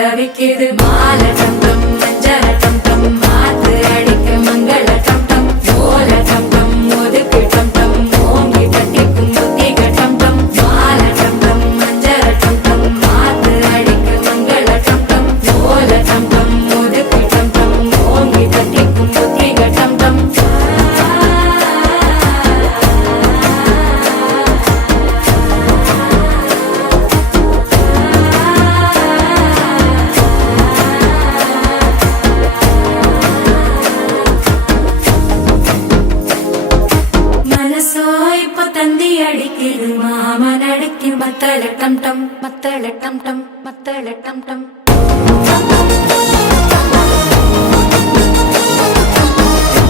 தவிக்குது மால டம் டம் மஞ்சள டம் டம் மாத்து அடிக்க மங்கள டம் டம் ஓல டம் டம் ஒதுக்கு டம் டம் ஓங்கி தட்டிக்கும் புத்திக டம் டம் மால டம் டம் மஞ்சள டம் டம் மாத்து அடிக்க மங்கள டம் டம் ஓல டம் டம் ஒதுக்கு டம் டம் ஓங்கி தட்டிக்கும் புத்திக டம் டம் தந்தி அடிக்குது மாமன் அடிக்கு மத்தள டம் டம் மத்தள டம் டம் மத்தள டம் டம்